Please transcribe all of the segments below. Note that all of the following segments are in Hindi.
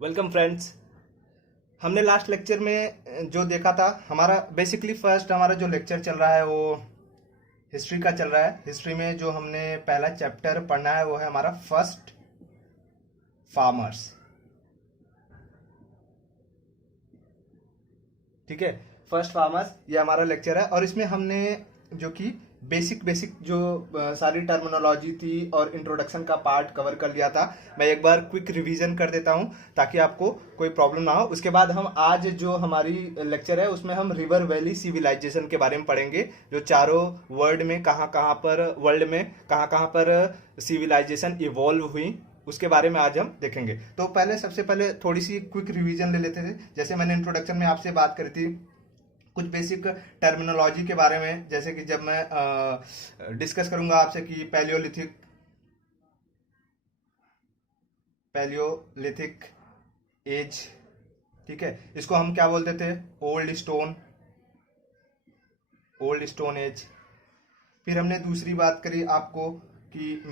Welcome friends. हमने लास्ट लेक्चर में जो देखा था, हमारा बेसिकली फर्स्ट हमारा जो लेक्चर चल रहा है वो हिस्ट्री का चल रहा है। हिस्ट्री में जो हमने पहला चैप्टर पढ़ना है वो है हमारा फर्स्ट फार्मर्स। ठीक है, फर्स्ट फार्मर्स ये हमारा लेक्चर है और इसमें हमने जो कि बेसिक बेसिक जो सारी टर्मिनोलॉजी थी और इंट्रोडक्शन का पार्ट कवर कर लिया था। मैं एक बार क्विक रिवीजन कर देता हूं ताकि आपको कोई प्रॉब्लम ना हो। उसके बाद हम आज जो हमारी लेक्चर है उसमें हम रिवर वैली सिविलाइजेशन के बारे में पढ़ेंगे, जो चारों वर्ल्ड में कहाँ कहाँ पर वर्ल्ड में कहाँ कहाँ पर सिविलाइजेशन इवॉल्व हुई उसके बारे में आज हम देखेंगे। तो पहले सबसे पहले थोड़ी सी क्विक रिवीजन ले लेते थे। जैसे मैंने इंट्रोडक्शन में आपसे बात करी थी कुछ बेसिक टर्मिनोलॉजी के बारे में, जैसे कि जब मैं डिस्कस करूंगा आपसे कि पैलियोलिथिक एज, ठीक है, इसको हम क्या बोलते थे? Old stone age. फिर हमने दूसरी बात करी आपको कि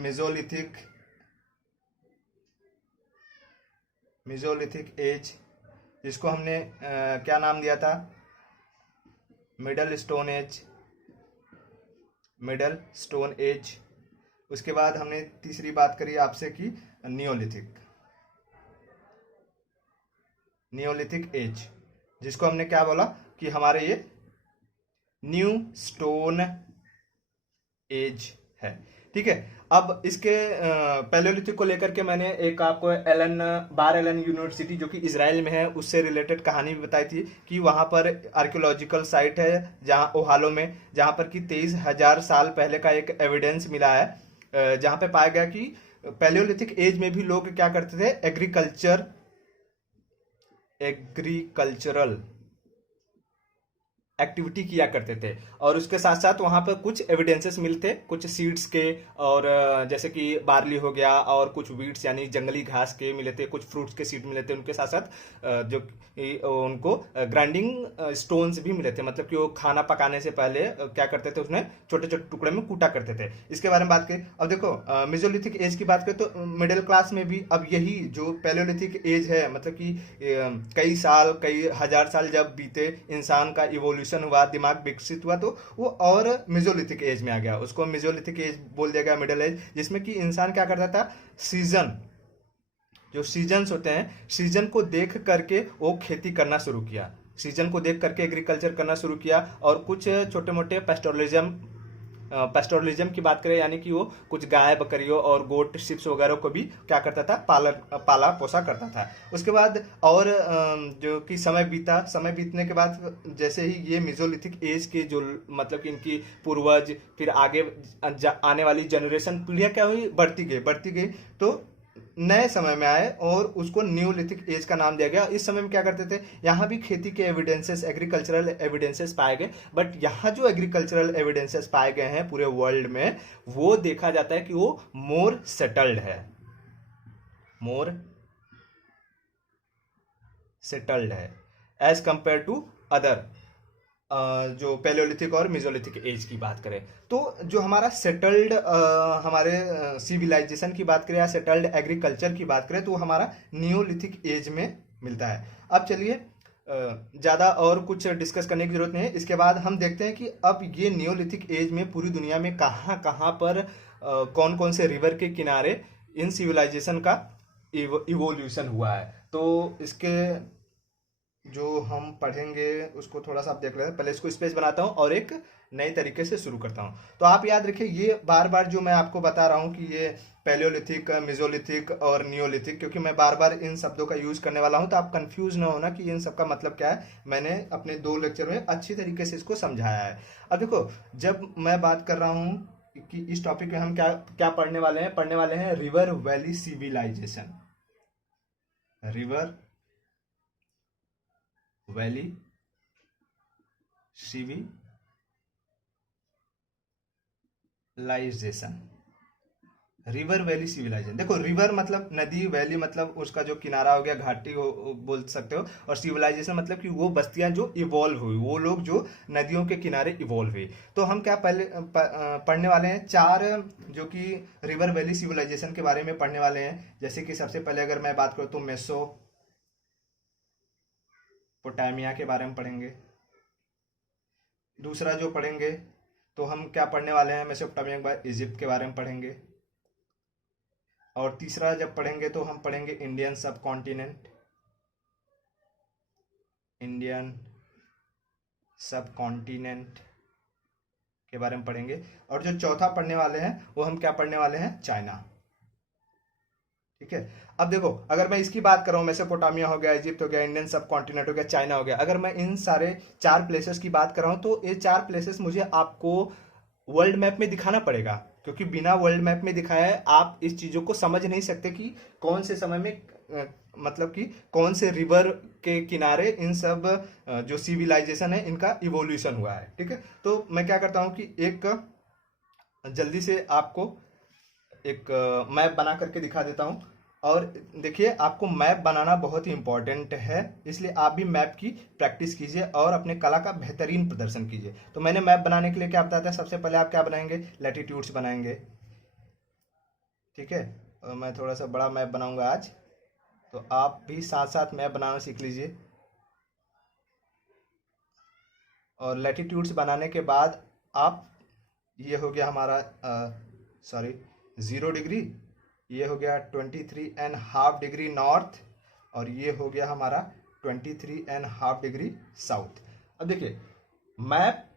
मेसोलिथिक एज, जिसको हमने क्या नाम दिया था? Middle stone age. उसके बाद हमने तीसरी बात करी आपसे कि नियोलिथिक एज, जिसको हमने क्या बोला कि हमारे ये न्यू स्टोन एज है। ठीक है, अब इसके पैलियोलिथिक को लेकर के मैंने एक आपको एलन यूनिवर्सिटी जो कि इजराइल में है उससे रिलेटेड कहानी भी बताई थी कि वहां पर आर्कियोलॉजिकल साइट है जहां ओहालो में, जहां पर कि 23,000 साल पहले का एक एविडेंस मिला है, जहां पे पाया गया कि पैलियोलिथिक एज में भी लोग क्या करते थे? एग्रीकल्चरल एक्टिविटी किया करते थे। और उसके साथ साथ वहां पर कुछ एविडेंसेस मिलते, कुछ सीड्स के, और जैसे कि बार्ली हो गया, और कुछ वीड्स यानी जंगली घास के मिले थे, कुछ फ्रूट्स के सीड मिले थे। उनके साथ साथ जो उनको ग्राइंडिंग स्टोन्स भी मिले थे, मतलब कि वो खाना पकाने से पहले क्या करते थे? उसमें छोटे छोटे टुकड़े में कूटा करते थे। इसके बारे में बात करें। अब देखो, मेसोलिथिक एज की बात करें तो मिडिल क्लास में भी अब यही जो पैलियोलिथिक एज है, मतलब कि कई हजार साल जब बीते, इंसान का इवोल्यूशन हुआ, दिमाग विकसित हुआ, तो वो और मेसोलिथिक एज में आ गया। उसको मेसोलिथिक एज बोल दिया गया, मिडिल एज, जिसमें कि इंसान क्या करता था? सीजन, जो सीजन्स होते हैं, सीजन को देख करके वो खेती करना शुरू किया, सीजन को देख करके एग्रीकल्चर करना शुरू किया। और कुछ छोटे मोटे पेस्टोरलिज्म की बात करें, यानी कि वो कुछ गाय बकरियों और गोट शिप्स वगैरह को भी क्या करता था? पाला पोसा करता था। उसके बाद और जो कि समय बीतने के बाद, जैसे ही ये मेसोलिथिक एज के जो मतलब कि इनकी पूर्वज, फिर आगे आने वाली जनरेशन पीढ़ियां क्या हुई? बढ़ती गई, तो नए समय में आए और उसको न्यूलिथिक एज का नाम दिया गया। इस समय में क्या करते थे? यहाँ भी खेती के एविडेंसेस, एग्रीकल्चरल एविडेंसेस पाए गए, बट यहाँ जो एग्रीकल्चरल एविडेंसेस पाए गए हैं पूरे वर्ल्ड में, वो देखा जाता है कि वो मोर सेटल्ड है एज कंपेयर टू अदर, जो पैलियोलिथिक और मेसोलिथिक एज की बात करें। तो जो हमारा सेटल्ड हमारे सिविलाइजेशन की बात करें या सेटल्ड एग्रीकल्चर की बात करें, तो हमारा नियोलिथिक एज में मिलता है। अब चलिए, ज़्यादा और कुछ डिस्कस करने की जरूरत नहीं है। इसके बाद हम देखते हैं कि अब ये नियोलिथिक एज में पूरी दुनिया में कहाँ कहाँ पर कौन कौन से रिवर के किनारे इन सिविलाइजेशन का इवोल्यूशन हुआ है। तो इसके जो हम पढ़ेंगे उसको थोड़ा सा आप देख लेते हैं। पहले इसको स्पेस बनाता हूँ और एक नए तरीके से शुरू करता हूँ। तो आप याद रखिए, ये बार बार जो मैं आपको बता रहा हूँ कि ये पैलियोलिथिक, मेसोलिथिक और नियोलिथिक, क्योंकि मैं बार बार इन शब्दों का यूज करने वाला हूँ, तो आप कंफ्यूज ना होना कि इन सब का मतलब क्या है। मैंने अपने 2 लेक्चर में अच्छी तरीके से इसको समझाया है। अब देखो, जब मैं बात कर रहा हूँ कि इस टॉपिक में हम क्या क्या पढ़ने वाले हैं river valley civilisation. River valley civilisation, river valley civilisation. देखो, रिवर मतलब नदी, वैली मतलब उसका जो किनारा हो गया, घाटी हो बोल सकते हो, और सिविलाइजेशन मतलब कि वो बस्तियां जो इवॉल्व हुई, वो लोग जो नदियों के किनारे इवॉल्व हुई। तो हम क्या पहले पढ़ने वाले हैं 4 जो कि रिवर वैली सिविलाइजेशन के बारे में पढ़ने वाले हैं। जैसे कि सबसे पहले अगर मैं बात करूँ तो पोटामिया के बारे में पढ़ेंगे। दूसरा जो पढ़ेंगे तो हम क्या पढ़ने वाले हैं, मेसोपोटामिया के बाद इजिप्ट के बारे में पढ़ेंगे। और तीसरा जब पढ़ेंगे तो हम पढ़ेंगे इंडियन सब कॉन्टिनेंट, इंडियन सब कॉन्टिनेंट के बारे में पढ़ेंगे। और जो चौथा पढ़ने वाले हैं वो हम क्या पढ़ने वाले हैं, चाइना। ठीक है। अब देखो, अगर मैं इसकी बात कर रहा हूँ, मेसोपोटामिया हो गया, इजिप्ट हो गया, इंडियन सब कॉन्टिनेंट हो गया, चाइना हो गया, अगर मैं इन सारे 4 प्लेसेस की बात कर रहा हूँ तो ये 4 प्लेसेस मुझे आपको वर्ल्ड मैप में दिखाना पड़ेगा, क्योंकि बिना वर्ल्ड मैप में दिखाए आप इस चीजों को समझ नहीं सकते कि कौन से समय में मतलब कि कौन से रिवर के किनारे इन सब जो सिविलाइजेशन है इनका इवोल्यूशन हुआ है। ठीक है। तो मैं क्या करता हूँ कि एक जल्दी से आपको एक मैप बना करके दिखा देता हूँ। और देखिए, आपको मैप बनाना बहुत ही इंपॉर्टेंट है, इसलिए आप भी मैप की प्रैक्टिस कीजिए और अपने कला का बेहतरीन प्रदर्शन कीजिए। तो मैंने मैप बनाने के लिए क्या बताया था, सबसे पहले आप क्या बनाएंगे, लैटिट्यूड्स बनाएंगे। ठीक है। और मैं थोड़ा सा बड़ा मैप बनाऊंगा आज, तो आप भी साथ साथ मैप बनाना सीख लीजिए। और लैटिट्यूड्स बनाने के बाद आप, ये हो गया हमारा सॉरी 0 डिग्री, ये हो गया 23.5 डिग्री नॉर्थ, और ये हो गया हमारा 23.5 डिग्री साउथ। अब देखिए, मैप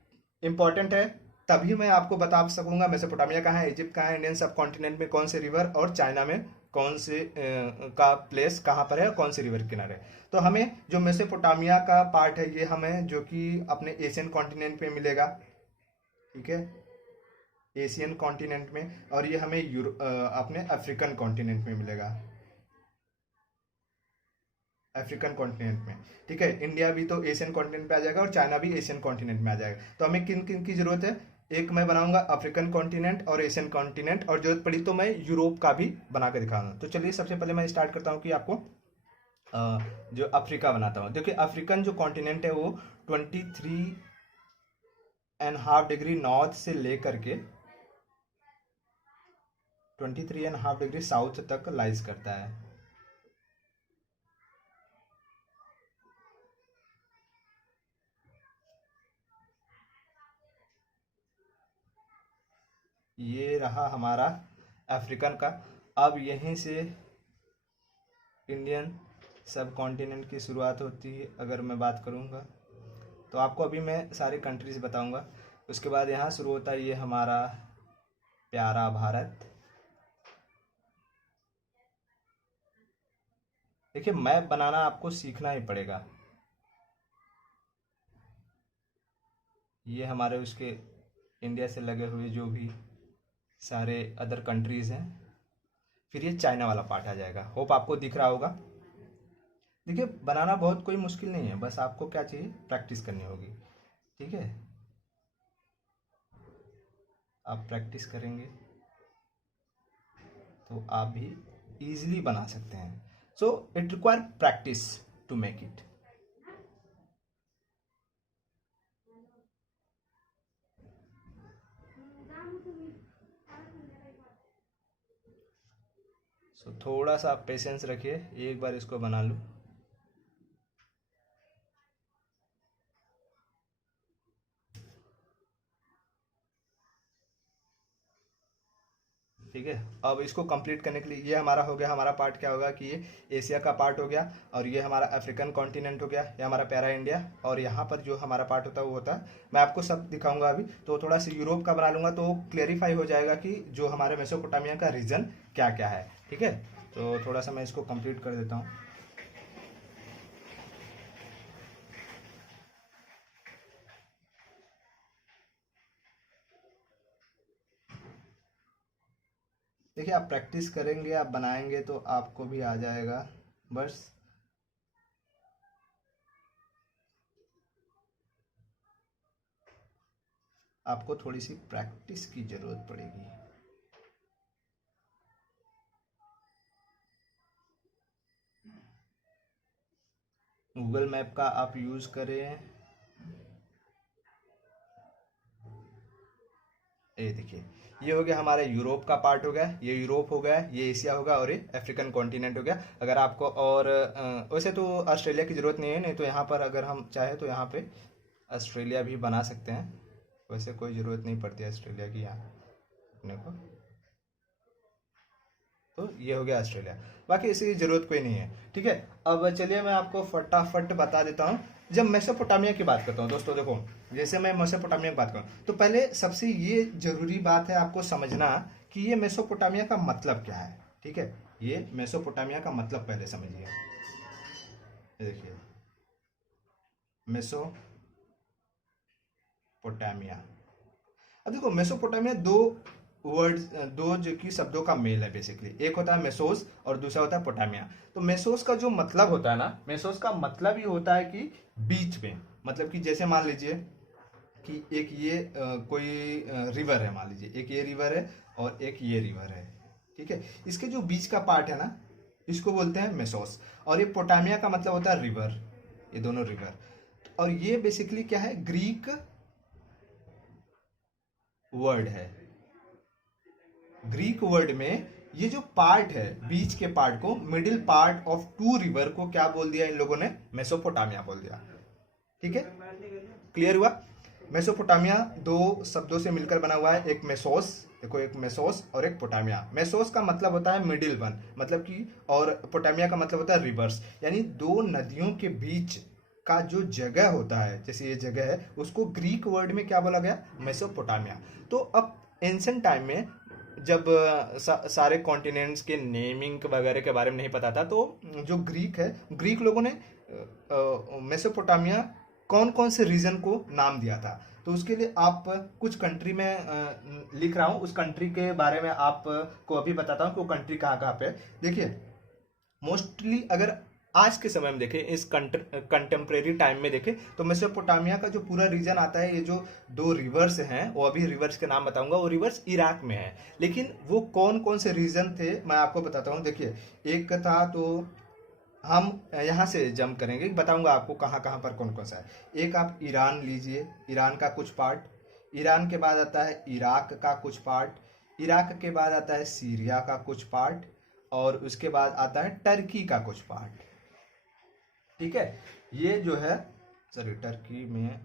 इंपॉर्टेंट है, तभी मैं आपको बता सकूंगा मेसोपोटामिया कहाँ है, इजिप्ट कहाँ है, इंडियन सब कॉन्टिनेंट में कौन से रिवर, और चाइना में कौन से का प्लेस कहाँ पर है और कौन से रिवर के किनारे। तो हमें जो मेसोपोटामिया का पार्ट है ये हमें जो कि अपने एशियन कॉन्टिनेंट पे मिलेगा। ठीक है, एशियन कॉन्टिनेंट में, और ये हमें अपने अफ्रीकन कॉन्टिनेंट में मिलेगा, अफ्रीकन कॉन्टिनेंट में। ठीक है, इंडिया भी तो एशियन कॉन्टिनेंट पे आ जाएगा और चाइना भी एशियन कॉन्टिनेंट में आ जाएगा। तो हमें किन किन की जरूरत है, एक मैं बनाऊंगा अफ्रीकन कॉन्टिनेंट और एशियन कॉन्टिनेंट, और जरूरत पड़ी तो मैं यूरोप का भी बना के दिखाऊंगा। तो चलिए, सबसे पहले मैं स्टार्ट करता हूँ कि आपको जो अफ्रीका बनाता हूँ। देखिए, अफ्रीकन जो कॉन्टिनेंट है वो 23.5 डिग्री नॉर्थ से लेकर के 23.5 डिग्री साउथ तक लाइज करता है। ये रहा हमारा अफ्रीकन का। अब यहीं से इंडियन सब कॉन्टिनेंट की शुरुआत होती है। अगर मैं बात करूँगा तो आपको अभी मैं सारी कंट्रीज बताऊंगा, उसके बाद यहाँ शुरू होता है ये हमारा प्यारा भारत। देखिए, मैप बनाना आपको सीखना ही पड़ेगा। ये हमारे उसके इंडिया से लगे हुए जो भी सारे अदर कंट्रीज़ हैं, फिर ये चाइना वाला पार्ट आ जाएगा। होप आपको दिख रहा होगा। देखिए, बनाना बहुत कोई मुश्किल नहीं है, बस आपको क्या चाहिए, प्रैक्टिस करनी होगी। ठीक है, आप प्रैक्टिस करेंगे तो आप भी इजीली बना सकते हैं। So it require practice to make it. So थोड़ा सा आप पेशेंस रखिए, एक बार इसको बना लूँ। ठीक है, अब इसको कंप्लीट करने के लिए ये हमारा हो गया, हमारा पार्ट क्या होगा कि ये एशिया का पार्ट हो गया, और ये हमारा अफ्रीकन कॉन्टिनेंट हो गया, ये हमारा प्यारा इंडिया, और यहाँ पर जो हमारा पार्ट होता है वो होता है, मैं आपको सब दिखाऊंगा अभी। तो थोड़ा सा यूरोप का बना लूंगा तो क्लेरिफाई हो जाएगा कि जो हमारे मेसोपोटामिया का रीजन क्या क्या है। ठीक है, तो थोड़ा सा मैं इसको कंप्लीट कर देता हूँ। देखिए, आप प्रैक्टिस करेंगे, आप बनाएंगे तो आपको भी आ जाएगा, बस आपको थोड़ी सी प्रैक्टिस की ज़रूरत पड़ेगी। गूगल मैप का आप यूज़ करें, ये देखिए, ये हो गया हमारा यूरोप का पार्ट हो गया, ये यूरोप हो गया, ये एशिया होगा और ये अफ्रीकन कॉन्टिनेंट हो गया। अगर आपको और वैसे तो ऑस्ट्रेलिया की ज़रूरत नहीं है, नहीं तो यहाँ पर अगर हम चाहे तो यहाँ पे ऑस्ट्रेलिया भी बना सकते हैं, वैसे कोई ज़रूरत नहीं पड़ती है ऑस्ट्रेलिया की यहाँ अपने को। तो ये हो गया ऑस्ट्रेलिया, बाकी इसकी ज़रूरत कोई नहीं है। ठीक है, अब चलिए मैं आपको फटाफट बता देता हूँ। जब मेसोपोटामिया की बात करता हूँ दोस्तों, देखो जैसे मैं मेसोपोटामिया की बात करूँ तो पहले सबसे ये जरूरी बात है आपको समझना कि ये मेसोपोटामिया का मतलब क्या है। ठीक है, ये मेसोपोटामिया का मतलब पहले समझिए। ये देखिए, मेसोपोटामिया। अब देखो मेसोपोटामिया दो वर्ड, दो जो कि शब्दों का मेल है बेसिकली। एक होता है मेसोस और दूसरा होता है पोटामिया। तो मेसोस का जो मतलब होता है ना, मेसोस का मतलब ही होता है कि बीच में, मतलब कि जैसे मान लीजिए कि एक ये कोई रिवर है, मान लीजिए एक ये रिवर है और एक ये रिवर है। ठीक है, इसके जो बीच का पार्ट है ना, इसको बोलते हैं मेसोस। और ये पोटामिया का मतलब होता है रिवर, ये दोनों रिवर। और ये बेसिकली क्या है, ग्रीक वर्ड है। ग्रीक वर्ड में ये जो पार्ट है, बीच के पार्ट को, middle part of two river को क्या बोल दिया इन लोगों ने, मेसोपोटामिया बोल दिया। ठीक है, क्लियर हुआ। मेसोपोटामिया दो शब्दों से मिलकर बना हुआ है, एक मेसोस, देखो एक मेसोस और एक पोटामिया। मेसोस का मतलब होता है मिडिल वन, मतलब कि, और पोटामिया का मतलब होता है रिवर्स, यानी दो नदियों के बीच का जो जगह होता है, जैसे ये जगह है, उसको ग्रीक वर्ड में क्या बोला गया, मेसोपोटामिया। तो अब एंशिएंट टाइम में जब सारे कॉन्टिनेंट्स के नेमिंग वगैरह के बारे में नहीं पता था, तो जो ग्रीक है, ग्रीक लोगों ने मेसोपोटामिया कौन कौन से रीजन को नाम दिया था। तो उसके लिए आप कुछ कंट्री में लिख रहा हूँ, उस कंट्री के बारे में आपको अभी बताता हूँ कि वो कंट्री कहाँ कहाँ पे है। देखिए मोस्टली अगर आज के समय में देखें, इस कंटेम्प्रेरी टाइम में देखें, तो मेसोपोटामिया का जो पूरा रीजन आता है, ये जो दो रिवर्स हैं, वो अभी रिवर्स के नाम बताऊंगा, वो रिवर्स इराक में है। लेकिन वो कौन कौन से रीजन थे मैं आपको बताता हूँ। देखिए एक था, तो हम यहाँ से जंप करेंगे, बताऊंगा आपको कहाँ कहाँ पर कौन कौन सा है। एक आप ईरान लीजिए, ईरान का कुछ पार्ट। ईरान के बाद आता है इराक का कुछ पार्ट। इराक के बाद आता है सीरिया का कुछ पार्ट। और उसके बाद आता है टर्की का कुछ पार्ट। ठीक है, ये जो है, सॉरी टर्की में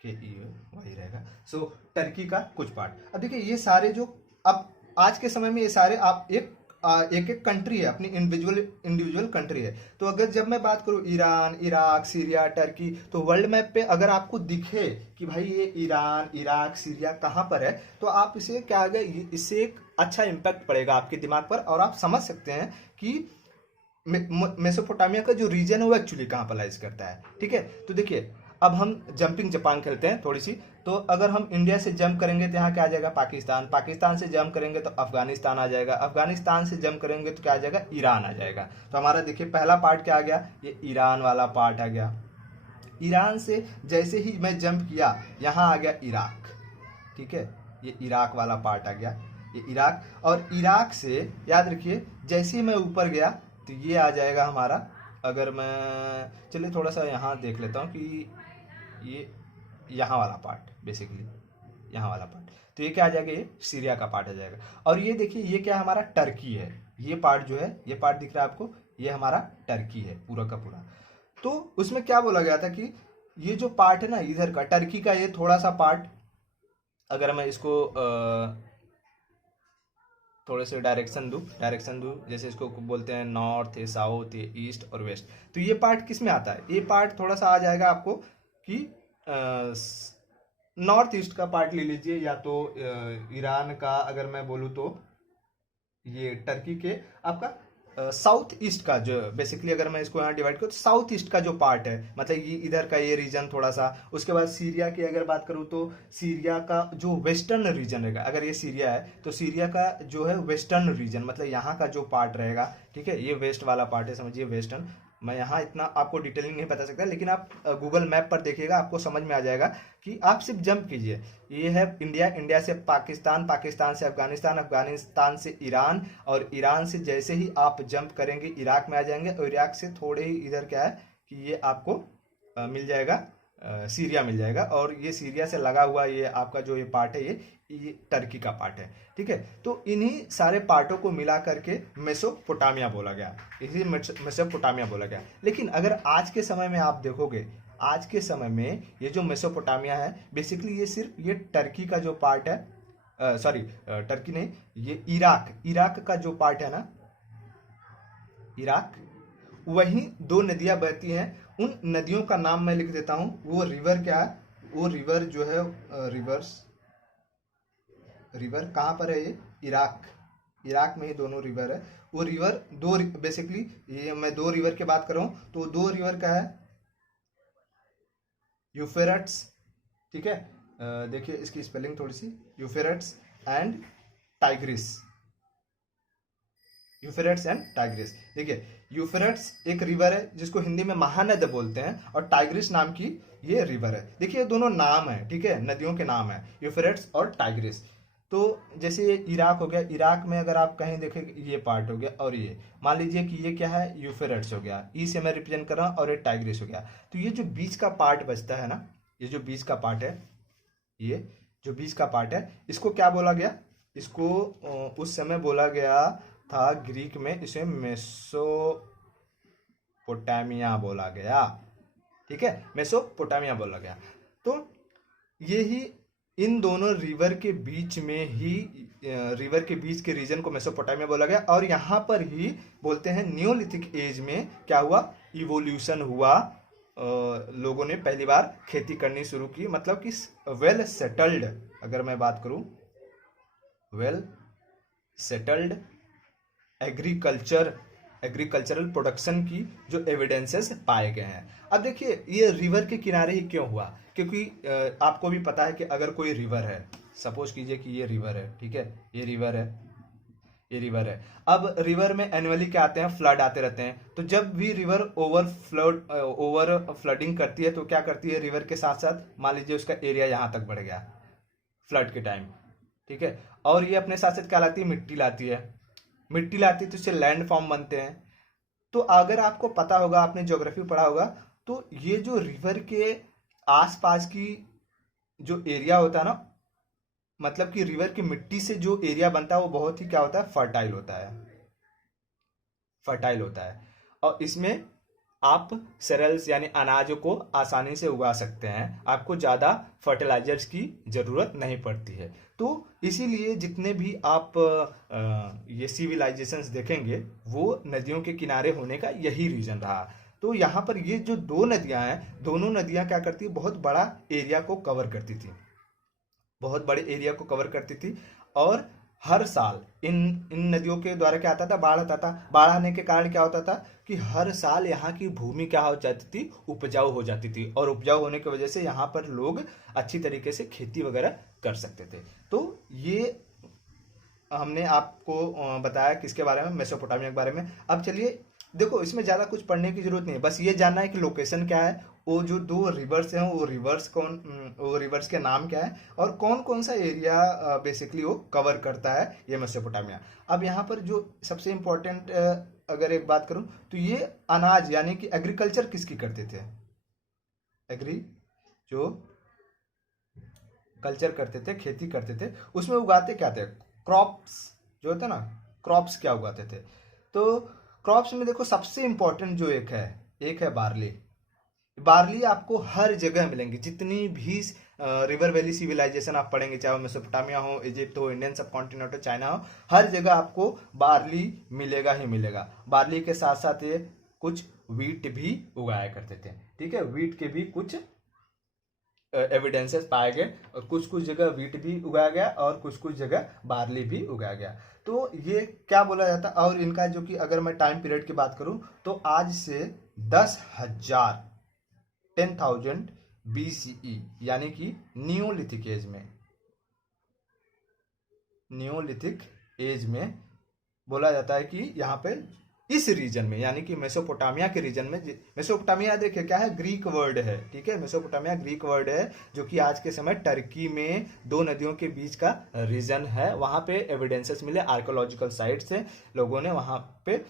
के ये वही रहेगा। सो टर्की का कुछ पार्ट। अब देखिए ये सारे जो, अब आज के समय में ये सारे आप एक एक कंट्री है, अपनी इंडिविजुअल कंट्री है। तो अगर जब मैं बात करूँ ईरान, इराक, सीरिया, टर्की, तो वर्ल्ड मैप पे अगर आपको दिखे कि भाई ये ईरान, इराक, सीरिया कहाँ पर है, तो आप इसे क्या आगे, इससे एक अच्छा इम्पैक्ट पड़ेगा आपके दिमाग पर, और आप समझ सकते हैं कि मेसोपोटामिया का जो रीजन है वो एक्चुअली कहाँ पर लाइज करता है। ठीक है, तो देखिए अब हम जंपिंग जापान खेलते हैं थोड़ी सी। तो अगर हम इंडिया से जंप करेंगे तो यहाँ क्या आ जाएगा, पाकिस्तान। पाकिस्तान से जंप करेंगे तो अफगानिस्तान आ जाएगा। अफगानिस्तान से जंप करेंगे तो क्या आ जाएगा, ईरान आ जाएगा। तो हमारा देखिए पहला पार्ट क्या आ गया, ये ईरान वाला पार्ट आ गया। ईरान से जैसे ही मैं जंप किया, यहाँ आ गया इराक। ठीक है, ये इराक वाला पार्ट आ गया, ये इराक। और इराक से याद रखिए जैसे ही मैं ऊपर गया तो ये आ जाएगा हमारा, अगर मैं, चलिए थोड़ा सा यहाँ देख लेता हूँ कि ये यहाँ वाला पार्ट, बेसिकली यहाँ वाला पार्ट, तो ये क्या आ जाएगा, ये सीरिया का पार्ट आ जाएगा। और ये देखिए ये क्या, हमारा टर्की है। ये पार्ट जो है, ये पार्ट दिख रहा है आपको, ये हमारा टर्की है पूरा का पूरा। तो उसमें क्या बोला गया था कि ये जो पार्ट है ना इधर का, टर्की का ये थोड़ा सा पार्ट, अगर मैं इसको थोड़े से डायरेक्शन दूँ, जैसे इसको बोलते हैं नॉर्थ है, साउथ है, ईस्ट और वेस्ट। तो ये पार्ट किस में आता है, ये पार्ट थोड़ा सा आ जाएगा आपको कि नॉर्थ ईस्ट का पार्ट ले लीजिए, या तो ईरान का, अगर मैं बोलूँ तो ये टर्की के आपका साउथ ईस्ट का, जो बेसिकली अगर मैं इसको यहाँ डिवाइड करूँ तो साउथ ईस्ट का जो पार्ट है, मतलब ये इधर का ये रीजन थोड़ा सा। उसके बाद सीरिया की अगर बात करूँ तो सीरिया का जो वेस्टर्न रीजन रहेगा, अगर ये सीरिया है तो सीरिया का जो है वेस्टर्न रीजन, मतलब यहाँ का जो पार्ट रहेगा, ठीक है, ये वेस्ट वाला पार्ट है, समझिए वेस्टर्न। मैं यहाँ इतना आपको डिटेलिंग नहीं बता सकता, लेकिन आप गूगल मैप पर देखिएगा, आपको समझ में आ जाएगा कि आप सिर्फ जंप कीजिए। ये है इंडिया, इंडिया से पाकिस्तान, पाकिस्तान से अफगानिस्तान, अफगानिस्तान से ईरान, और ईरान से जैसे ही आप जंप करेंगे इराक में आ जाएंगे, और इराक से थोड़े ही इधर क्या है कि ये आपको मिल जाएगा सीरिया मिल जाएगा, और ये सीरिया से लगा हुआ ये आपका जो ये पार्ट है ये टर्की का पार्ट है। ठीक है, तो इन्हीं सारे पार्टों को मिला करके मेसोपोटामिया बोला गया, इसी मेसोपोटामिया बोला गया। लेकिन अगर आज के समय में आप देखोगे, आज के समय में ये जो मेसोपोटामिया है बेसिकली ये सिर्फ ये टर्की का जो पार्ट है, सॉरी टर्की नहीं, ये इराक का जो पार्ट है ना, इराक, वहीं दो नदियां बहती हैं। उन नदियों का नाम मैं लिख देता हूं। वो रिवर क्या है, वो रिवर जो है रिवर कहाँ पर है, ये इराक में ही दोनों रिवर है। वो रिवर दो, बेसिकली ये मैं दो रिवर की बात कर रहा हूँ, तो दो रिवर का है यूफ्रेट्स। ठीक है, देखिए इसकी स्पेलिंग थोड़ी सी, Euphrates and Tigris, Euphrates and Tigris. देखिए यूफ्रेट्स एक रिवर है जिसको हिंदी में महानद बोलते हैं, और टाइग्रिस नाम की ये रिवर है। देखिए दोनों नाम है, ठीक है, नदियों के नाम है यूफ्रेट्स और टाइग्रिस। तो जैसे ये इराक हो गया, इराक में अगर आप कहीं देखें ये पार्ट हो गया, और ये मान लीजिए कि ये क्या है, यूफ्रेट्स हो गया, ई से मैं रिप्रेजेंट कर रहा हूँ, और ये टाइग्रिस हो गया। तो ये जो बीच का पार्ट बचता है ना, ये जो बीच का पार्ट है, ये जो बीच का पार्ट है, इसको क्या बोला गया, इसको उस समय बोला गया था ग्रीक में, इसे मेसोपोटामिया बोला गया। ठीक है, मेसोपोटामिया बोला गया। तो ये ही इन दोनों रिवर के बीच में ही, रिवर के बीच के रीजन को मेसोपोटामिया बोला गया, और यहाँ पर ही बोलते हैं नियोलिथिक एज में क्या हुआ, इवोल्यूशन हुआ। लोगों ने पहली बार खेती करनी शुरू की, मतलब कि वेल सेटल्ड, अगर मैं बात करूं, वेल सेटल्ड एग्रीकल्चरल प्रोडक्शन की जो एविडेंसेस पाए गए हैं। अब देखिए ये रिवर के किनारे ही क्यों हुआ, क्योंकि आपको भी पता है कि अगर कोई रिवर है, सपोज कीजिए कि ये रिवर है, ठीक है, ये रिवर है। अब रिवर में एनुअली क्या आते हैं, फ्लड आते रहते हैं। तो जब भी रिवर ओवर फ्लडिंग करती है तो क्या करती है, रिवर के साथ साथ मान लीजिए उसका एरिया यहाँ तक बढ़ गया फ्लड के टाइम, ठीक है, और ये अपने साथ साथ क्या लाती है, मिट्टी लाती है तो इससे लैंड फॉर्म बनते हैं। तो अगर आपको पता होगा, आपने ज्योग्राफी पढ़ा होगा, तो ये जो रिवर के आसपास की जो एरिया होता है ना, मतलब कि रिवर की मिट्टी से जो एरिया बनता है वो बहुत ही क्या होता है, फर्टाइल होता है। और इसमें आप सेरेल्स यानी अनाजों को आसानी से उगा सकते हैं, आपको ज़्यादा फर्टिलाइजर्स की ज़रूरत नहीं पड़ती है। तो इसीलिए जितने भी आप ये सिविलाइजेशंस देखेंगे वो नदियों के किनारे होने का यही रीज़न रहा। तो यहाँ पर ये जो दो नदियाँ हैं, दोनों नदियाँ क्या करती है, बहुत बड़ा एरिया को कवर करती थी, बहुत बड़े एरिया को कवर करती थी। और हर साल इन इन नदियों के द्वारा क्या आता था, बाढ़ आता था। बाढ़ आने के कारण क्या होता था कि हर साल यहाँ की भूमि क्या हो जाती थी, उपजाऊ हो जाती थी, और उपजाऊ होने की वजह से यहाँ पर लोग अच्छी तरीके से खेती वगैरह कर सकते थे। तो ये हमने आपको बताया किसके बारे में, मेसोपोटामिया के बारे में। अब चलिए देखो, इसमें ज़्यादा कुछ पढ़ने की जरूरत नहीं है, बस ये जानना है कि लोकेशन क्या है, वो जो दो रिवर्स हैं वो रिवर्स के नाम क्या है, और कौन कौन सा एरिया बेसिकली वो कवर करता है ये मेसोपोटामिया। अब यहाँ पर जो सबसे इम्पोर्टेंट अगर एक बात करूँ तो ये अनाज यानी कि एग्रीकल्चर किसकी करते थे, जो कल्चर करते थे, खेती करते थे, उसमें उगाते क्या थे, क्रॉप्स जो होते ना, क्रॉप्स क्या उगाते थे। तो क्रॉप्स में देखो सबसे इंपॉर्टेंट जो एक है बार्ली आपको हर जगह मिलेंगी, जितनी भी रिवर वैली सिविलाइजेशन आप पढ़ेंगे, चाहे वो मेसोपोटामिया हो, इजिप्ट हो, इंडियन सब कॉन्टिनेंट हो, चाइना हो, हर जगह आपको बार्ली मिलेगा ही मिलेगा। बार्ली के साथ साथ ये कुछ वीट भी उगाया करते थे, ठीक है, वीट के भी कुछ एविडेंसेस पाए गए, और कुछ जगह वीट भी उगाया गया और कुछ जगह बार्ली भी उगाया गया। तो ये क्या बोला जाता, और इनका जो कि अगर मैं टाइम पीरियड की बात करूं तो आज से 10,000 BCE यानी कि नियोलिथिक एज में बोला जाता है कि यहाँ पे इस रीजन में यानी कि मेसोपोटामिया के रीजन में, मेसोपोटामिया देखिए क्या है, ग्रीक वर्ड है, ठीक है, मेसोपोटामिया ग्रीक वर्ड है जो कि आज के समय टर्की में दो नदियों के बीच का रीजन है। वहाँ पे एविडेंसेस मिले आर्कोलॉजिकल साइट से, लोगों ने वहाँ पे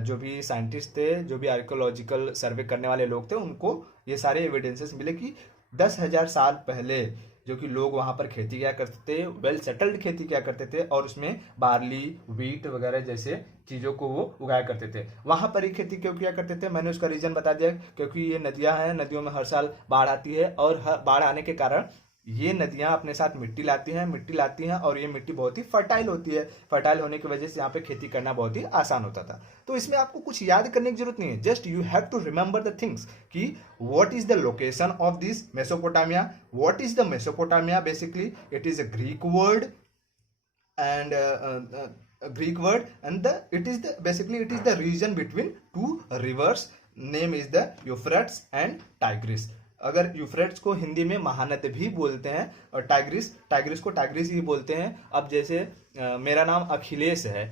जो भी साइंटिस्ट थे, जो भी आर्कोलॉजिकल सर्वे करने वाले लोग थे, उनको ये सारे एविडेंसेस मिले कि 10,000 साल पहले जो कि लोग वहां पर खेती क्या करते थे, वेल सेटल्ड खेती क्या करते थे, और उसमें बार्ली, व्हीट वगैरह जैसे चीज़ों को वो उगाया करते थे। वहां पर ही खेती क्यों किया करते थे, मैंने उसका रीजन बता दिया, क्योंकि ये नदियां हैं, नदियों में हर साल बाढ़ आती है, और बाढ़ आने के कारण ये नदियां अपने साथ मिट्टी लाती हैं, और ये मिट्टी बहुत ही फर्टाइल होती है। फर्टाइल होने की वजह से यहाँ पे खेती करना बहुत ही आसान होता था। तो इसमें आपको कुछ याद करने की जरूरत नहीं है, just you have to remember the things कि what is the location of this Mesopotamia. What is the Mesopotamia? Basically it is a Greek word, and Greek word, and it is the region between two rivers. Name is the Euphrates and Tigris. अगर यूफ्रेट्स को हिंदी में महानद भी बोलते हैं, और टाइग्रिस को टाइग्रिस ही बोलते हैं। अब जैसे मेरा नाम अखिलेश है,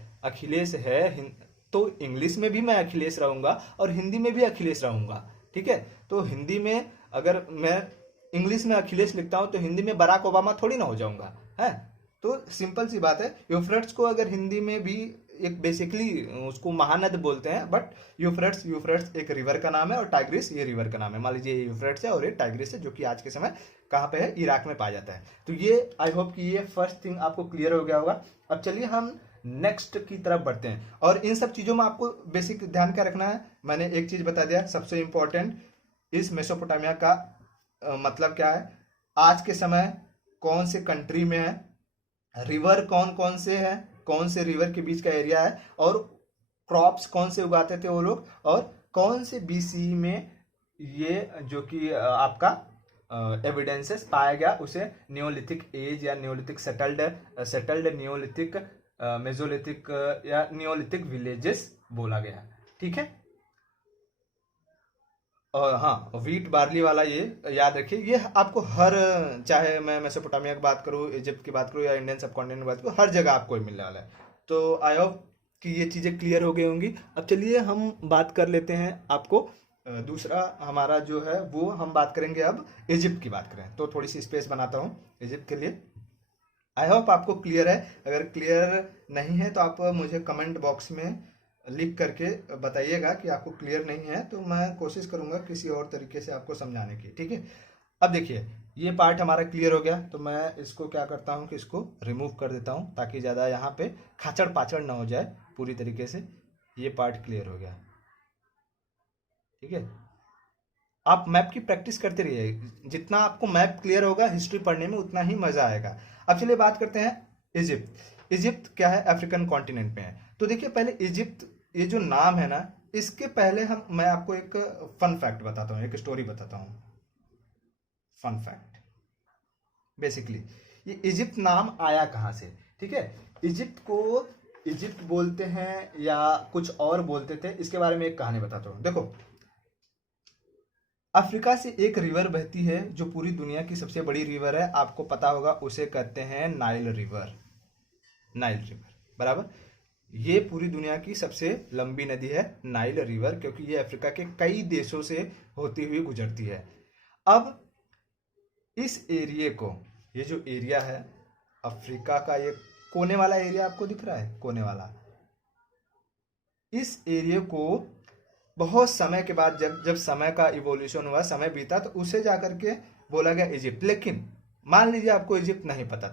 तो इंग्लिश में भी मैं अखिलेश रहूंगा और हिंदी में भी अखिलेश रहूंगा, ठीक है। तो हिंदी में अगर मैं इंग्लिश में अखिलेश लिखता हूं तो हिंदी में बराक ओबामा थोड़ी ना हो जाऊंगा, है। तो सिंपल सी बात है, यूफ्रेट्स को अगर हिंदी में भी एक बेसिकली उसको महानद बोलते हैं, बट यूफ्रेट्स एक रिवर का नाम है, और टाइग्रिस ये रिवर का नाम है। मान लीजिए ये यूफ्रेट्स है और ये टाइग्रिस है, जो कि आज के समय कहाँ पे है, इराक में पाया जाता है। तो ये आई होप कि ये फर्स्ट थिंग आपको क्लियर हो गया होगा। अब चलिए हम नेक्स्ट की तरफ बढ़ते हैं, और इन सब चीजों में आपको बेसिक ध्यान क्या रखना है, मैंने एक चीज बता दिया सबसे इंपॉर्टेंट, इस मेसोपोटामिया का मतलब क्या है, आज के समय कौन से कंट्री में है, रिवर कौन कौन से है, कौन से रिवर के बीच का एरिया है, और क्रॉप्स कौन से उगाते थे वो लोग, और कौन से बीसी में ये जो कि आपका एविडेंसेस पाया गया उसे नियोलिथिक एज या नियोलिथिक सेटल्ड नियोलिथिक मेसोलिथिक या नियोलिथिक विलेजेस बोला गया, ठीक है। और हाँ, व्हीट बार्ली वाला ये याद रखिए, ये आपको हर, चाहे मैं मेसोपोटामिया की बात करूँ, इजिप्ट की बात करूँ, या इंडियन सब कॉन्टिनेंट की बात करूँ, हर जगह आपको मिलने वाला है। तो आई होप कि ये चीज़ें क्लियर हो गई होंगी। अब चलिए हम बात कर लेते हैं, आपको दूसरा हमारा जो है वो हम बात करेंगे, अब इजिप्ट की बात करें तो थोड़ी सी स्पेस बनाता हूँ इजिप्ट के लिए। आई होप आपको क्लियर है, अगर क्लियर नहीं है तो आप मुझे कमेंट बॉक्स में लिख करके बताइएगा कि आपको क्लियर नहीं है, तो मैं कोशिश करूंगा किसी और तरीके से आपको समझाने की, ठीक है। अब देखिए, ये पार्ट हमारा क्लियर हो गया, तो मैं इसको क्या करता हूँ कि इसको रिमूव कर देता हूँ, ताकि ज़्यादा यहाँ पे खाचड़ पाचड़ ना हो जाए, पूरी तरीके से ये पार्ट क्लियर हो गया, ठीक है। आप मैप की प्रैक्टिस करते रहिए, जितना आपको मैप क्लियर होगा हिस्ट्री पढ़ने में उतना ही मजा आएगा। अब चलिए बात करते हैं इजिप्ट। इजिप्ट क्या है, अफ्रीकन कॉन्टिनेंट में है। तो देखिए, पहले इजिप्ट ये जो नाम है ना, इसके पहले मैं आपको एक फन फैक्ट बताता हूँ, एक स्टोरी बताता हूँ। फन फैक्ट, बेसिकली ये इजिप्ट नाम आया कहाँ से, ठीक है। इजिप्ट को इजिप्ट बोलते हैं या कुछ और बोलते थे, इसके बारे में एक कहानी बताता हूँ। देखो, अफ्रीका से एक रिवर बहती है जो पूरी दुनिया की सबसे बड़ी रिवर है, आपको पता होगा, उसे कहते हैं नाइल रिवर। नाइल रिवर, बराबर। ये पूरी दुनिया की सबसे लंबी नदी है नाइल रिवर, क्योंकि ये अफ्रीका के कई देशों से होती हुई गुजरती है। अब इस एरिया को, ये जो एरिया है अफ्रीका का, ये कोने वाला एरिया आपको दिख रहा है, कोने वाला, इस एरिया को बहुत समय के बाद, जब समय का इवोल्यूशन हुआ, समय बीता, तो उसे जाकर के बोला गया इजिप्ट। लेकिन मान लीजिए आपको इजिप्ट नहीं पता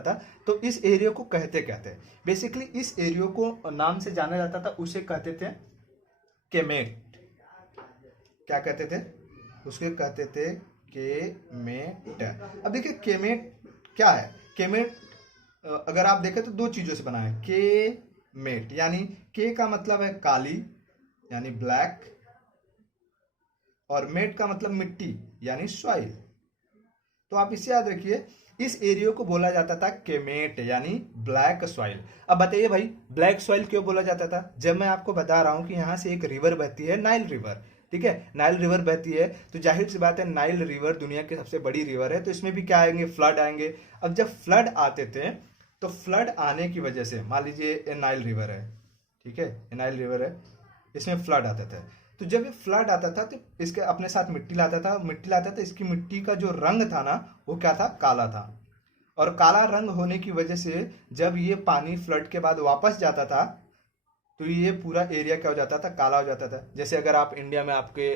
था, तो इस एरिया को कहते क्या थे, बेसिकली इस एरिया को नाम से जाना जाता था, उसे कहते थे केमेट। क्या कहते थे, उसके कहते थे केमेट। अब देखिए, केमेट क्या है, केमेट अगर आप देखें तो दो चीजों से बना है, केमेट, यानी के का मतलब है काली यानी ब्लैक, और मेट का मतलब मिट्टी यानी सॉइल। तो आप इसे याद रखिए, इस एरिया को बोला जाता था केमेट यानी ब्लैक सॉइल। अब बताइए भाई, ब्लैक सॉइल क्यों बोला जाता था, जब मैं आपको बता रहा हूं कि यहां से एक रिवर बहती है, नाइल रिवर, ठीक है। नाइल रिवर बहती है, तो जाहिर सी बात है, नाइल रिवर दुनिया की सबसे बड़ी रिवर है, तो इसमें भी क्या आएंगे, फ्लड आएंगे। अब जब फ्लड आते थे, तो फ्लड आने की वजह से, मान लीजिए ये नाइल रिवर है, ठीक है, ये नाइल रिवर है, इसमें फ्लड आता था, तो जब ये फ्लड आता था तो इसके अपने साथ मिट्टी लाता था, इसकी मिट्टी का जो रंग था ना, वो क्या था, काला था। और काला रंग होने की वजह से जब ये पानी फ्लड के बाद वापस जाता था, तो ये पूरा एरिया क्या हो जाता था, काला हो जाता था। जैसे अगर आप इंडिया में आपके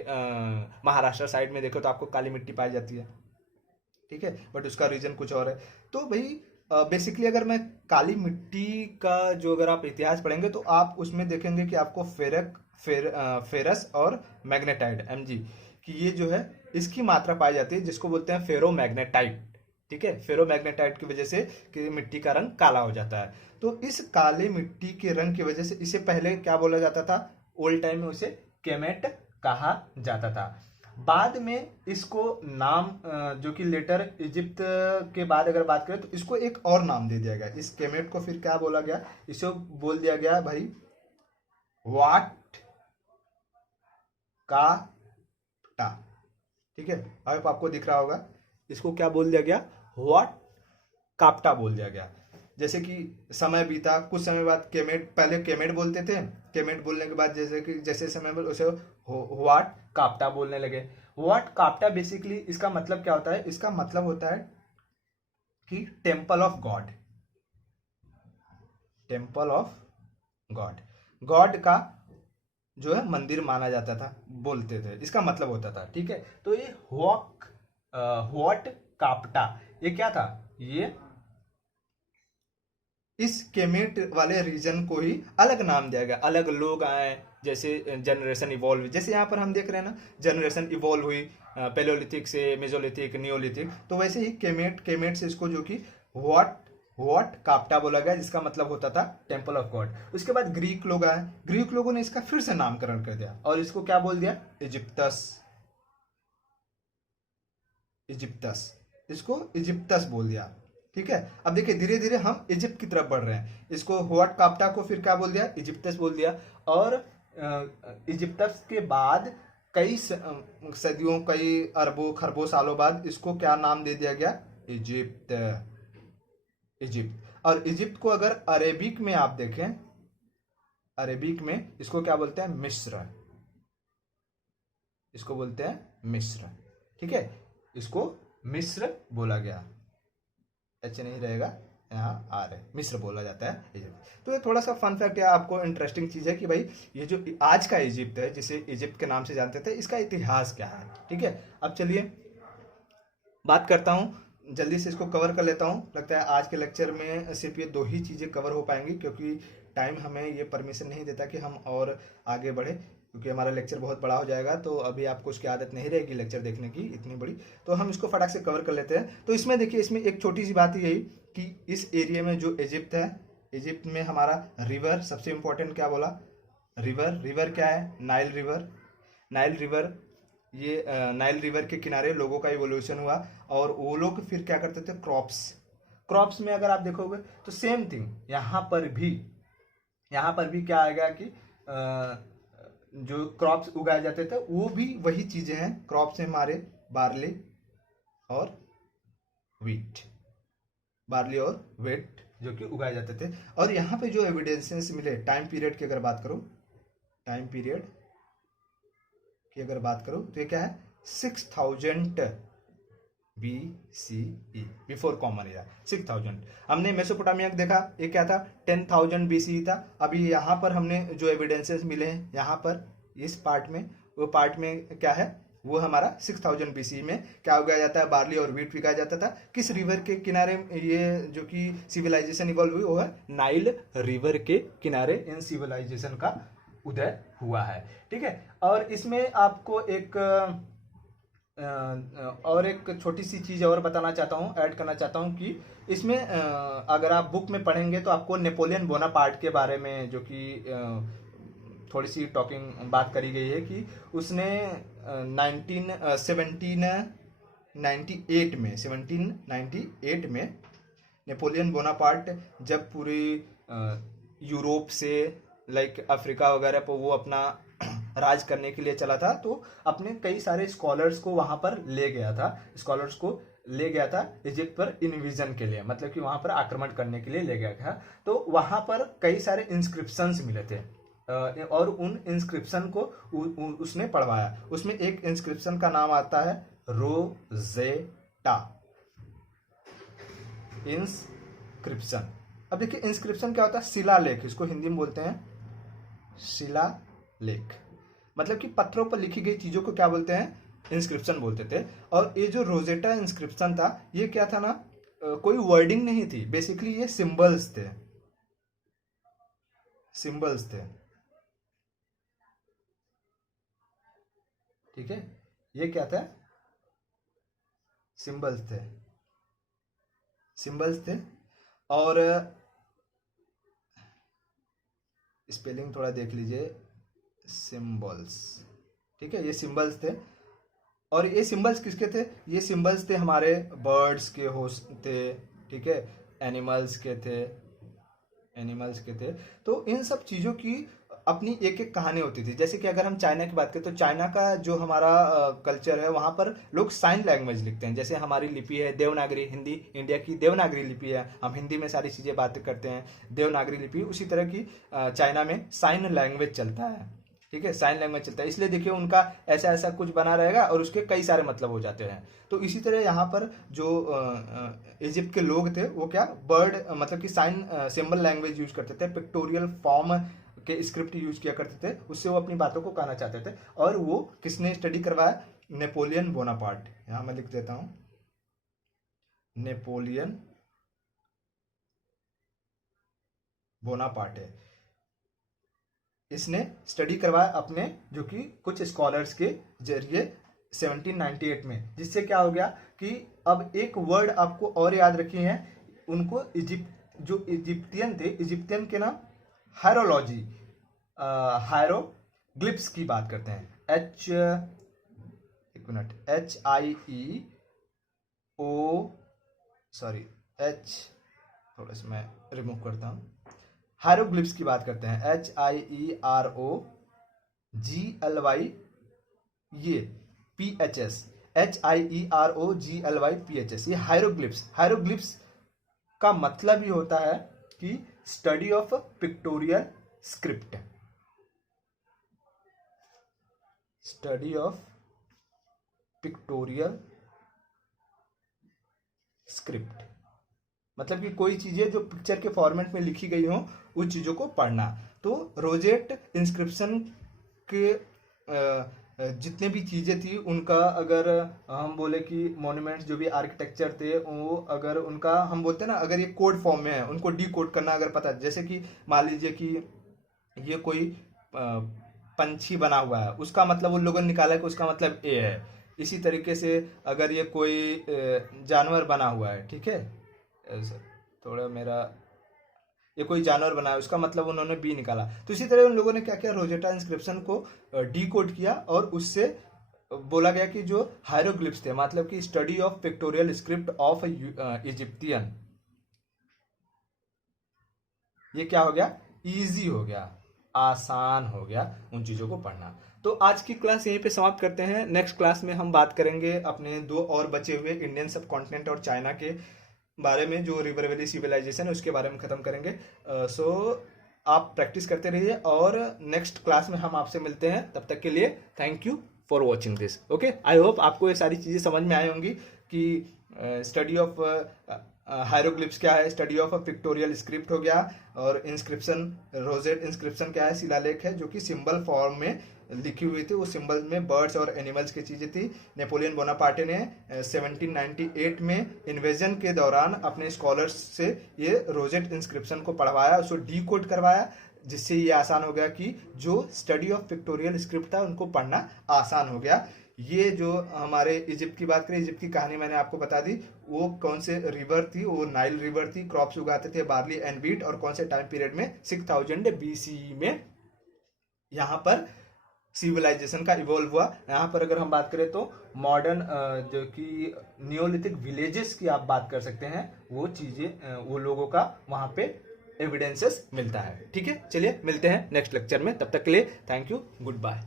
महाराष्ट्र साइड में देखो तो आपको काली मिट्टी पाई जाती है, ठीक है, बट उसका रीजन कुछ और है। तो भाई बेसिकली अगर मैं काली मिट्टी का जो अगर आप इतिहास पढ़ेंगे तो आप उसमें देखेंगे कि आपको फेरस और मैग्नेटाइट Mg कि ये जो है इसकी मात्रा पाई जाती है, जिसको बोलते हैं फेरोमैग्नेटाइट। ठीक है, फेरोमैग्नेटाइट की वजह से कि मिट्टी का रंग काला हो जाता है। तो इस काले मिट्टी के रंग की वजह से इसे पहले क्या बोला जाता था, ओल्ड टाइम में उसे केमेट कहा जाता था। बाद में इसको नाम जो कि लेटर इजिप्ट के बाद अगर बात करें तो इसको एक और नाम दे दिया गया। इस केमेट को फिर क्या बोला गया, इसे बोल दिया गया भाई वाट का टा। ठीक है, अब आपको दिख रहा होगा, इसको क्या बोल दिया गया, व्हाट काप्टा बोल दिया गया। जैसे कि समय बीता, कुछ समय बाद केमेट, पहले केमेट बोलते थे, केमेट बोलने के बाद जैसे कि जैसे समय बोल उसे व्हाट काप्टा बोलने लगे। व्हाट काप्टा बेसिकली इसका मतलब क्या होता है, इसका मतलब होता है कि temple of God, temple of God, God का जो है मंदिर माना जाता था, बोलते थे, इसका मतलब होता था। ठीक है, तो ये व्हाट काप्टा ये क्या था, ये इस केमेट वाले रीजन को ही अलग नाम दिया गया। अलग लोग आए, जैसे जनरेशन इवॉल्व, जैसे यहाँ पर हम देख रहे हैं ना, जनरेशन इवॉल्व हुई पेलोलिथिक से मेजोलिथिक नियोलिथिक, तो वैसे ही केमेट से इसको जो कि व्हाट काप्टा बोला गया, जिसका मतलब होता था टेम्पल ऑफ गॉड। उसके बाद ग्रीक लोग आए, ग्रीक लोगों ने इसका फिर से नामकरण कर दिया और इसको क्या बोल दिया, इजिप्टस, इजिप्टस, इसको इजिप्टस बोल दिया। ठीक है, अब देखिए धीरे धीरे हम इजिप्ट की तरफ बढ़ रहे हैं। इसको व्हाट काप्टा को फिर क्या बोल दिया, इजिप्टस बोल दिया। और इजिप्टस के बाद कई सदियों, कई अरबों खरबों सालों बाद इसको क्या नाम दे दिया गया, इजिप्ट, इजिप्ट। और इजिप्ट को अगर अरेबिक में आप देखें, अरेबिक में इसको क्या बोलते हैं, मिस्र, इसको बोलते हैं मिस्र। ठीक है, इसको मिस्र बोला गया, एच नहीं रहेगा, यहाँ आर है, मिस्र बोला जाता है इजिप्ट। तो ये थोड़ा सा फन फैक्ट या आपको इंटरेस्टिंग चीज है कि भाई ये जो आज का इजिप्ट है, जिसे इजिप्ट के नाम से जानते थे, इसका इतिहास क्या है। ठीक है, अब चलिए बात करता हूँ, जल्दी से इसको कवर कर लेता हूँ। लगता है आज के लेक्चर में सिर्फ ये दो ही चीज़ें कवर हो पाएंगी, क्योंकि टाइम हमें ये परमिशन नहीं देता कि हम और आगे बढ़े, क्योंकि हमारा लेक्चर बहुत बड़ा हो जाएगा। तो अभी आपको उसकी आदत नहीं रहेगी लेक्चर देखने की इतनी बड़ी, तो हम इसको फटाक से कवर कर लेते हैं। तो इसमें देखिए, इसमें एक छोटी सी बात यही कि इस एरिया में जो इजिप्ट है, इजिप्ट में हमारा रिवर सबसे इंपॉर्टेंट क्या बोला, रिवर, रिवर क्या है, नाइल रिवर, नाइल रिवर। ये नाइल रिवर के किनारे लोगों का इवोल्यूशन हुआ, और वो लोग फिर क्या करते थे, क्रॉप्स, क्रॉप्स में अगर आप देखोगे तो सेम थिंग यहाँ पर भी, यहाँ पर भी क्या आएगा कि जो क्रॉप्स उगाए जाते थे वो भी वही चीजें हैं। क्रॉप्स में हमारे बार्ली और वीट, बार्ली और वीट जो कि उगाए जाते थे। और यहाँ पे जो एविडेंसेस मिले टाइम पीरियड की अगर बात करूँ, टाइम पीरियड की अगर बात करूं तो ये क्या है, 6000 BCE, बिफोर कॉमन एरा, 6000। हमने मेसोपोटामिया देखा, ये क्या था, 10,000 BCE था। अभी यहाँ पर हमने जो एविडेंसेस मिले हैं यहाँ पर इस पार्ट में, वो पार्ट में क्या है, वो हमारा 6000 BCE में क्या उगाया जाता है, बार्ली और वीट उगाया जाता था। किस रिवर के किनारे ये जो कि सिविलाइजेशन इवॉल्व हुई, वो है नाइल रिवर के किनारे इन सिविलाइजेशन का उदय हुआ है। ठीक है, और इसमें आपको एक और एक छोटी सी चीज़ और बताना चाहता हूँ, ऐड करना चाहता हूँ कि इसमें अगर आप बुक में पढ़ेंगे तो आपको नेपोलियन बोनापार्ट के बारे में जो कि थोड़ी सी टॉकिंग बात करी गई है कि उसने 1798 में नेपोलियन बोनापार्ट जब पूरी यूरोप से लाइक अफ्रीका वगैरह पर वो अपना राज करने के लिए चला था, तो अपने कई सारे स्कॉलर्स को वहां पर ले गया था, स्कॉलर्स को ले गया था इजिप्ट पर इन्विजन के लिए, मतलब कि वहां पर आक्रमण करने के लिए ले गया था। तो वहां पर कई सारे इंस्क्रिप्शंस मिले थे और उन इंस्क्रिप्शन को उसने पढ़वाया। उसमें एक इंस्क्रिप्शन का नाम आता है रोजेटा इंस्क्रिप्शन। अब देखिए इंस्क्रिप्शन क्या होता है, शिलालेख, इसको हिंदी में बोलते हैं शिलालेख। मतलब कि पत्थरों पर लिखी गई चीजों को क्या बोलते हैं, इंस्क्रिप्शन बोलते थे। और ये जो रोजेटा इंस्क्रिप्शन था ये क्या था ना, कोई वर्डिंग नहीं थी, बेसिकली ये सिंबल्स थे, सिंबल्स थे, ठीक है। ये क्या था, सिंबल्स थे, सिंबल्स थे। और स्पेलिंग थोड़ा देख लीजिए, सिंबल्स, ठीक है, ये सिंबल्स थे। और ये सिंबल्स किसके थे, ये सिंबल्स थे हमारे बर्ड्स के हो थे, ठीक है, एनिमल्स के थे, एनिमल्स के थे। तो इन सब चीज़ों की अपनी एक एक कहानी होती थी। जैसे कि अगर हम चाइना की बात करें तो चाइना का जो हमारा कल्चर है वहाँ पर लोग साइन लैंग्वेज लिखते हैं। जैसे हमारी लिपि है देवनागरी, हिंदी इंडिया की देवनागरी लिपि है, हम हिंदी में सारी चीज़ें बातें करते हैं, देवनागरी लिपि। उसी तरह की चाइना में साइन लैंग्वेज चलता है, ठीक है, साइन लैंग्वेज चलता है। इसलिए देखिए उनका ऐसा ऐसा कुछ बना रहेगा और उसके कई सारे मतलब हो जाते हैं। तो इसी तरह यहाँ पर जो इजिप्ट के लोग थे वो क्या, वर्ड मतलब कि साइन सिंबल लैंग्वेज यूज करते थे, पिक्टोरियल फॉर्म के स्क्रिप्ट यूज किया करते थे, उससे वो अपनी बातों को कहना चाहते थे। और वो किसने स्टडी करवाया, नेपोलियन बोनापार्ट। यहाँ मैं लिख देता हूँ, नेपोलियन बोनापार्ट है, इसने स्टडी करवाया अपने जो कि कुछ स्कॉलर्स के जरिए 1798 में। जिससे क्या हो गया कि अब एक वर्ड आपको और याद रखी है, उनको इजिप्ट जो इजिप्टियन थे, इजिप्टियन के नाम हायरोलॉजी, हायरोग्लिप्स की बात करते हैं। एक मिनट, एच थोड़ा सा मैं रिमूव करता हूँ, हायरोग्लिप्स की बात करते हैं, HIEROGLY, ये PHS, HIEROGLYPHS, ये हायरोग्लिप्स। हायरोग्लिप्स का मतलब ही होता है कि study of pictorial script, study of pictorial script. मतलब कि कोई चीजें जो पिक्चर के फॉर्मेट में लिखी गई हो उन चीजों को पढ़ना। तो रोजेट इंस्क्रिप्शन के जितने भी चीजें थी उनका, अगर हम बोले कि मॉन्यूमेंट्स जो भी आर्किटेक्चर थे वो, अगर उनका हम बोलते हैं ना, अगर ये कोड फॉर्म में है उनको डी कोड करना अगर पता, जैसे कि मान लीजिए कि ये कोई पंछी बना हुआ है, उसका मतलब उन लोगों ने निकाला कि उसका मतलब ए है। इसी तरीके से अगर ये कोई जानवर बना हुआ है, ठीक है, थोड़ा मेरा, ये कोई जानवर बना है उसका मतलब उन्होंने बी निकाला। तो इसी तरह उन लोगों ने क्या किया, रोजेटा इंस्क्रिप्शन को डी कोड किया और उससे बोला गया कि जो हायरोग्लिप्स थे, मतलब कि study of pictorial script of Egyptian, ये क्या हो गया, इजी हो गया, आसान हो गया उन चीजों को पढ़ना। तो आज की क्लास यहीं पे समाप्त करते हैं। नेक्स्ट क्लास में हम बात करेंगे अपने दो और बचे हुए इंडियन सब कॉन्टिनेंट और चाइना के बारे में, जो रिवर वैली सिविलाइजेशन है उसके बारे में खत्म करेंगे। सो आप प्रैक्टिस करते रहिए और नेक्स्ट क्लास में हम आपसे मिलते हैं। तब तक के लिए thank you for watching this. Okay, I hope आपको ये सारी चीज़ें समझ में आई होंगी कि स्टडी ऑफ हायरोग्लिप्स क्या है, स्टडी ऑफ पिक्टोरियल स्क्रिप्ट हो गया, और इंस्क्रिप्शन, रोजेट इंस्क्रिप्शन क्या है, शिलालेख है जो कि सिंबल फॉर्म में लिखी हुई थी, वो सिंबल में बर्ड्स और एनिमल्स की चीजें थी। नेपोलियन बोनापार्टे ने 1798 में इन्वेजन के दौरान अपने स्कॉलर्स से ये रोजेट इंस्क्रिप्शन को पढ़वाया, उसको डी कोड करवाया, जिससे ये आसान हो गया कि जो स्टडी ऑफ पिक्टोरियल स्क्रिप्ट था उनको पढ़ना आसान हो गया। ये जो हमारे इजिप्ट की बात करें, इजिप्ट की कहानी मैंने आपको बता दी, वो कौन से रिवर थी, वो नाइल रिवर थी, क्रॉप्स उगाते थे बार्ली एंड व्हीट, और कौन से टाइम पीरियड में 6000 BCE में यहाँ पर सिविलाइजेशन का इवॉल्व हुआ। यहाँ पर अगर हम बात करें तो मॉडर्न जो कि नियोलिथिक विलेजेस की आप बात कर सकते हैं, वो चीजें, वो लोगों का वहाँ पे एविडेंसेस मिलता है। ठीक है, चलिए मिलते हैं नेक्स्ट लेक्चर में, तब तक के लिए थैंक यू, गुड बाय।